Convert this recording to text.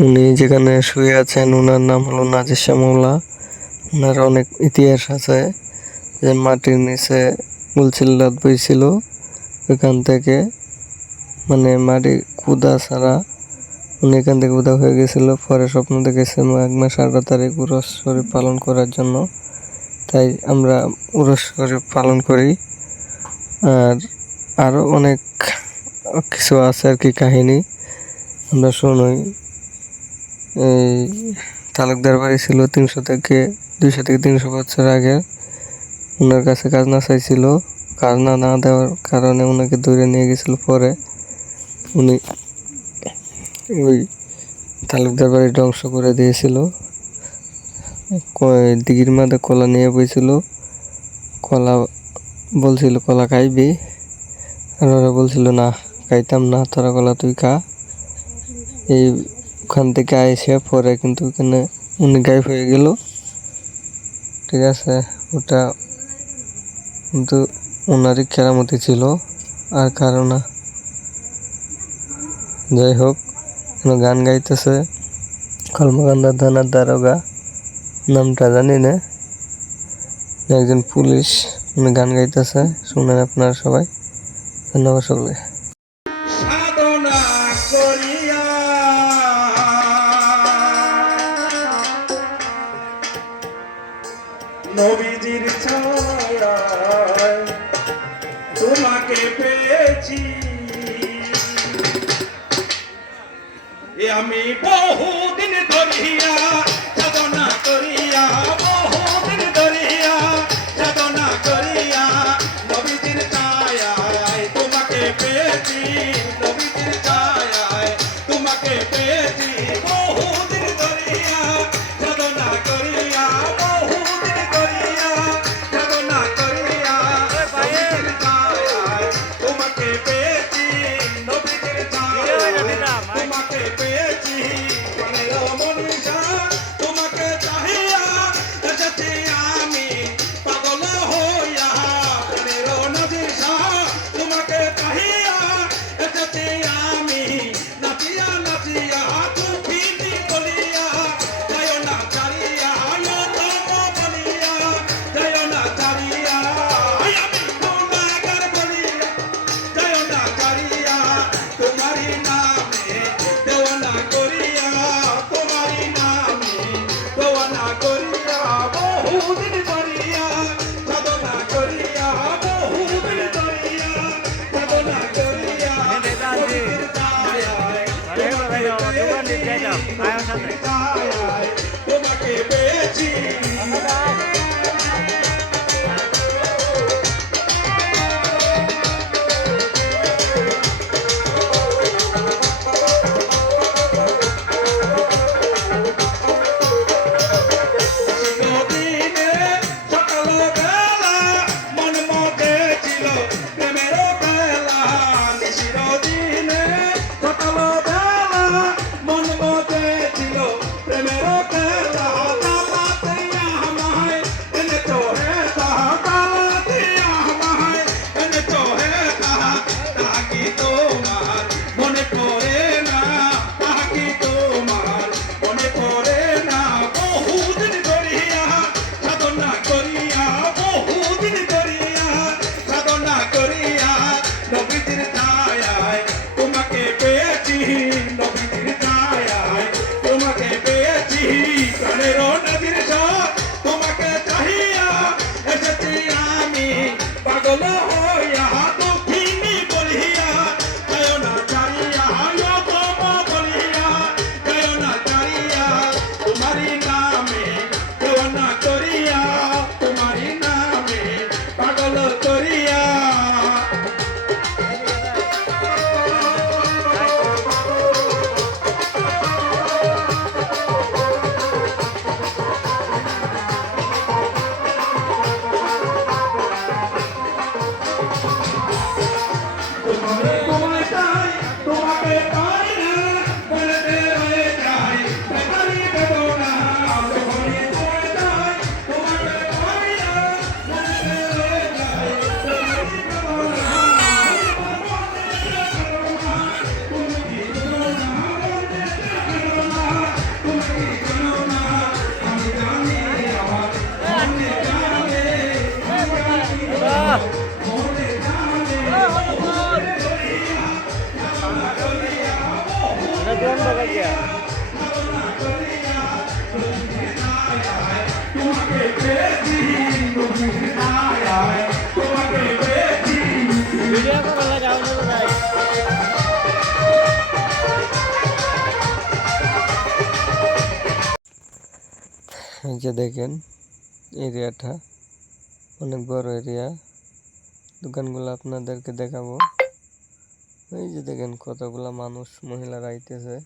উনি যেখানে শুয়ে আছেন ওনার নাম হলো নাজির শাহ মৌলা। ওনার অনেক ইতিহাস আছে যে মাটির নিচে মুলচিল্লাত বইছিল, ওইখান থেকে মানে মাটি কুদা ছাড়া উনি এখান থেকে উদা হয়ে গেছিল। পরে স্বপ্ন দেখেছে মাঘ মাস 18 তারিখ উরস শরীফ পালন করার জন্য, তাই আমরা উরস শরীফ পালন করি। আর আরো অনেক কিছু আছে আর কি কাহিনী আমরা শুনি। এই তালুকদার বাড়ি ছিল 200 থেকে 300 বছর আগে। ওনার কাছে খাজনা চাইছিল, খাজনা না দেওয়ার কারণে ওনাকে ধরে নিয়ে গেছিল। পরে উনি ওই তালুকদার বাড়ি ধ্বংস করে দিয়েছিল। দিঘির মাঝে কলা নিয়ে বইছিল, কলা বলছিল কলা খাইবি, আর ওরা বলছিল না খাইতাম না, তোরা কলা তুই খা। এই ওখান থেকে আইসে পরে কিন্তু ওখানে উনি গায়েব হয়ে গেল। ঠিক আছে, ওটা কিন্তু ওনারই কেরামতি ছিল, আর কারো না। যাই হোক, গান গাইতেছে কলমকান্দা থানার দারোগা, নামটা জানি না, একজন পুলিশ, উনি গান গাইতেছে, শুনেন আপনারা সবাই। ধন্যবাদ সকলে। সাধনা করিয়া নবীজির ছায়ায় তোমাকে পেয়েছি, আমি বহুদিন ধরিয়া সাধনা করিয়া, বহুদিন ধরিয়া সাধনা করিয়া নবীজির ছায়ায় তোমাকে পেয়েছি, নবীজির ছায়ায় তোমাকে পেয়েছি। বহুদিন ধরিয়া সাধনা করিয়া, বহুদিন ধরিয়া সাধনা করিয়া নবীজির ছায়ায় তোমাকে পেয়েছি, নবীজির ছায়ায় তোমাকে পেয়েছি। মনীষা তোমাকে চাহিয়া এসেছি আমি পাগল হইয়া, নাজির শাহ তোমাকে চাহিয়া এসেছি আমি নাচিয়া নাচিয়া তুমি বলিয়া যায় না চারিয়া, বলিয়া যায় না চারিয়া, আমি গুনাহগার বলিয়া যায় না চারিয়া, তোমারই নামে দেওয়ানা করিয়া, তোমারই নামে দেওয়ানা করিয়া, বহুদিন ধরিয়া সাধনা করিয়া, বহুদিন ধরিয়া সাধনা করিয়া নবীজির ছায়ায় তোমাকে পেয়েছি। এই যে দেখেন এরিয়াটা অনেক বড় এরিয়া। দোকানগুলো আপনাদেরকে দেখাবো। এই যে দেখেন কতগুলা মানুষ মহিলারা আইতেছে।